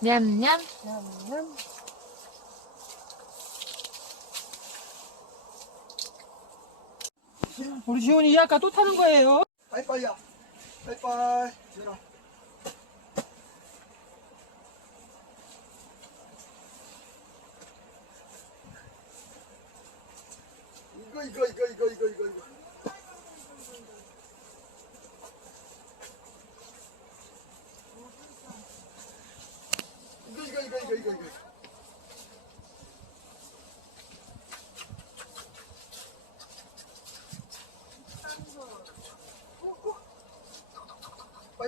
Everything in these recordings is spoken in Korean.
냠냠. 냠냠. 우리 지훈이 이 아까 또 타는 거예요. 빠이빠이야. 빠이빠이. 이거 이거 이거 이거 이거 이거. 이거 이거 이거 이거 이거 이거.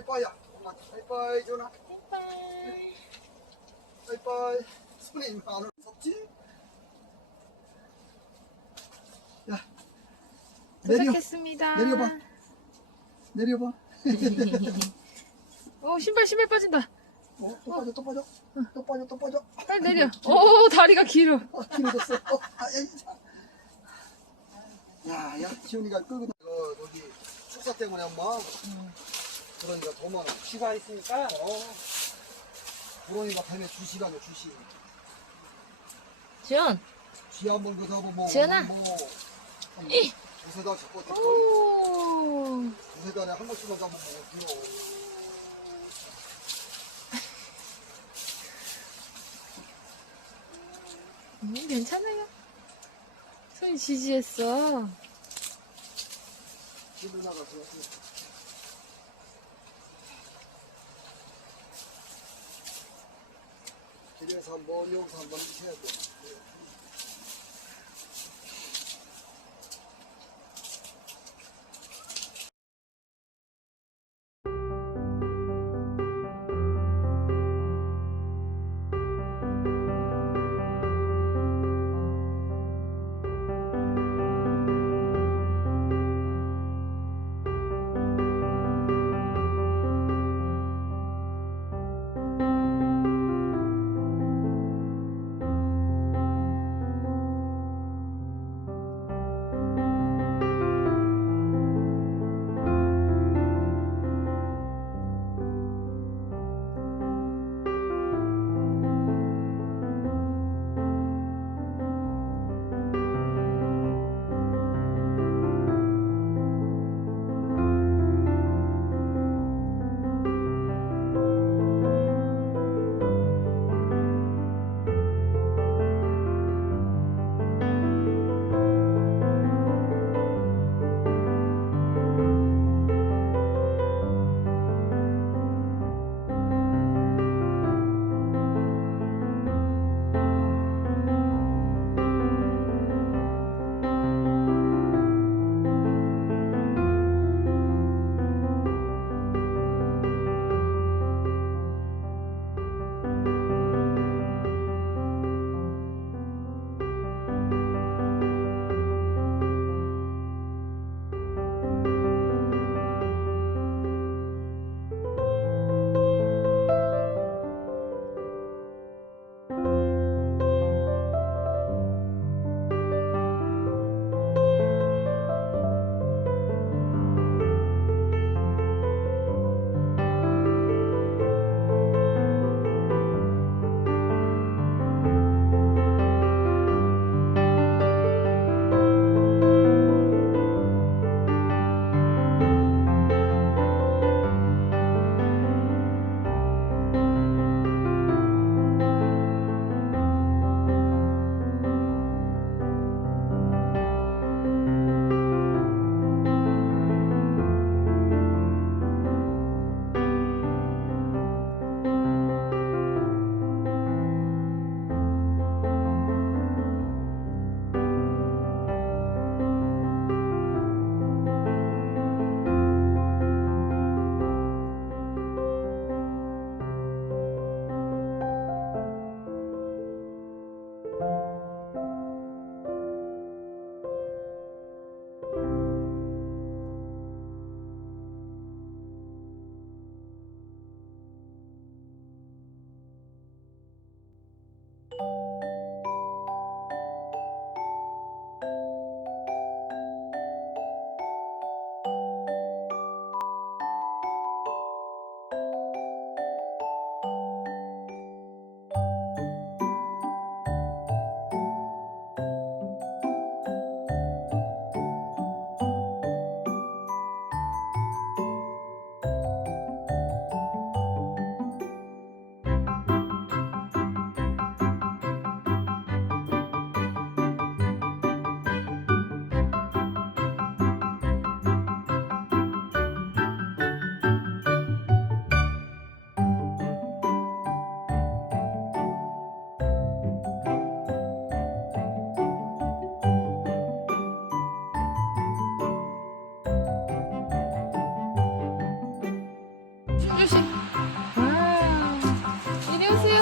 빠이빠이야. 엄마 빠이빠이 지훈아. 빠이. 빠이빠이. 손이 안 올랐지? 야. 내려. 도착했습니다. 내려봐. 내려봐. 오, 신발, 신발 빠진다. 어, 또 빠져, 또 빠져. 또 빠져, 또 빠져. 빨리 내려. 오, 다리가 길어. 아, 길어졌어. 어, 아, 야, 야, 야, 지훈이가 나. 어, 거기 축사 때문에 엄마. 그러니까 도망. 쥐가 있으니까. 어. 그러니까 뱀에 주시라뇨, 주시. 지연. 쥐 한번 그 잡으면 뭐. 지연아. 뭐. 한 두세 달 잡고 될걸? 오. 두세 달에 한 번씩만 잡으면 뭐, 길어. 음, 괜찮아요. 손이 지지했어. 집을 나가서. 길에 서 한번, 여기서 한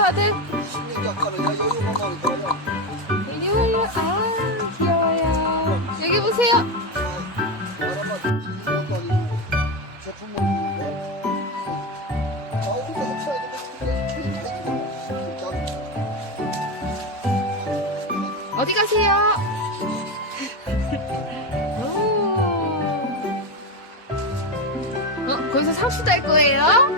다들? 와요. 아, 귀여워요. 여기 보세요. 어디 가세요? 오. 어, 거기서 할 거예요?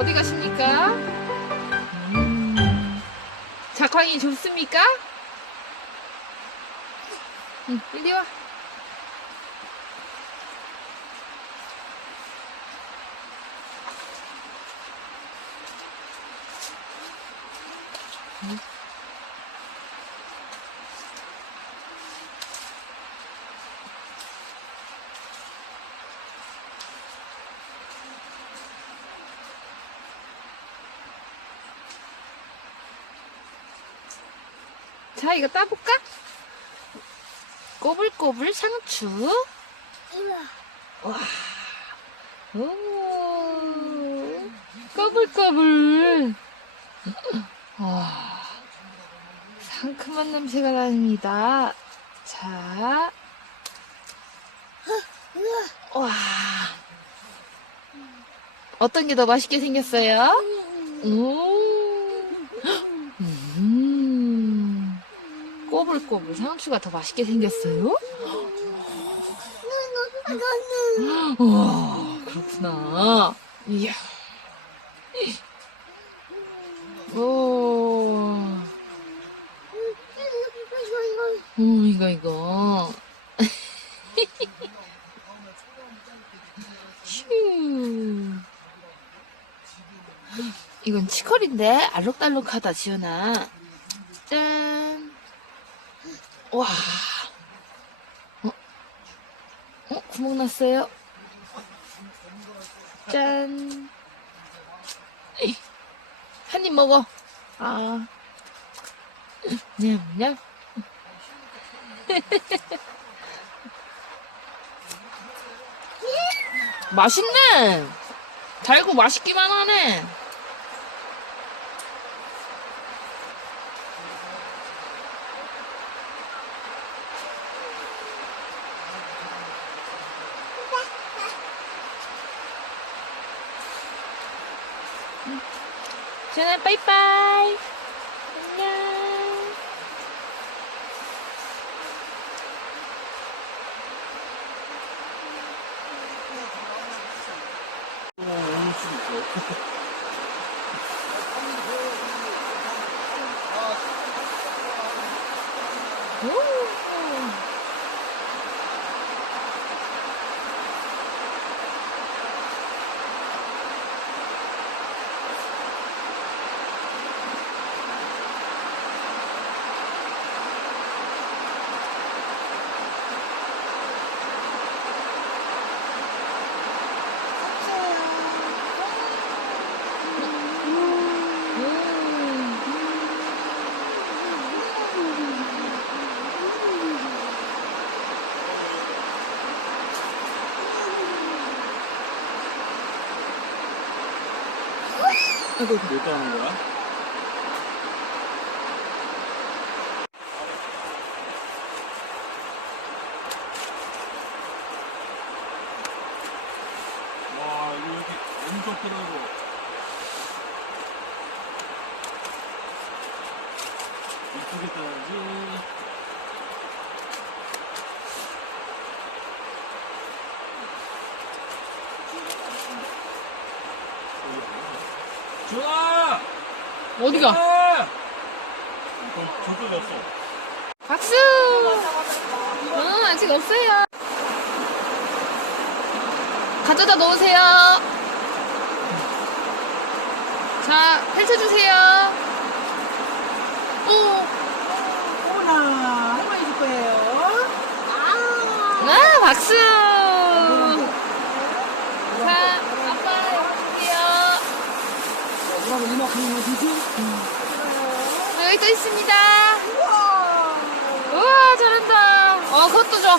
어디 가십니까? 음. 작황이 좋습니까? 응, 이리 와. 자, 이거 따볼까? 꼬불꼬불 상추. 와. 오. 꼬불꼬불. 와. 상큼한 냄새가 납니다. 자. 와. 어떤 게 더 맛있게 생겼어요? 오. 음. 꼬불꼬불 상추가 더 맛있게 생겼어요? 우와, 그렇구나. 이야. 오. 오, 이거, 이거. 휴. 이건 치컬인데 알록달록하다 지연아 짠 와. 어? 어? 구멍 났어요? 짠. 한 입 먹어. 아. 냠냠. 맛있네. 달고 맛있기만 하네 지연아 빠이빠이 안녕 오. 뭐 따는 거야? 와, 이거 이렇게 엄청 크다고. 이쁘게 따야지. 준아! 어디가? 아! 저, 저쪽에 없어. 박수! 어, 아직 없어요. 가져다 놓으세요. 자, 펼쳐주세요. 오, 어머나, 할머니 줄 거예요. 아, 박수! 하고 음. 여기 또 있습니다. 우와. 우와, 잘한다. 어, 그것도 줘.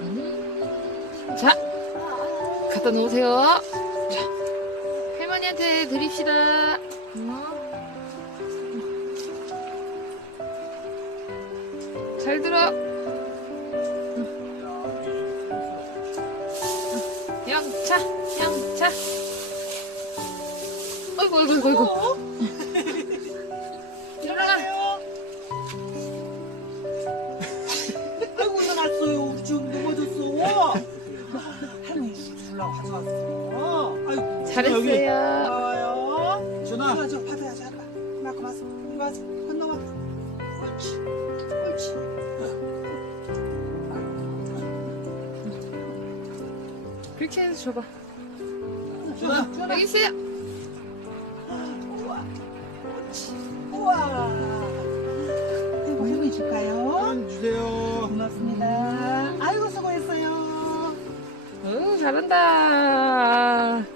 음. 자, 갖다 놓으세요. 자, 할머니한테 드립시다. 음. 잘 들어. 어이구, 어이구, 어이구, 어이구. 일어나. 아이고 일어났어요. 지금 넘어졌어. 할머니 주려고 가져왔어. 아이고 잘했어요. 고마워요. 준아 받아줘 받아야지 하라. 그만큼 왔어. 이거 하자. 건너와. 옳지. 옳지. 그렇게 해서 줘봐. 여기 있어요. 우와. 우와. 이거 할머니 줄까요? 한 주세요 고맙습니다. 아이고 수고했어요. 응, 잘한다. 응.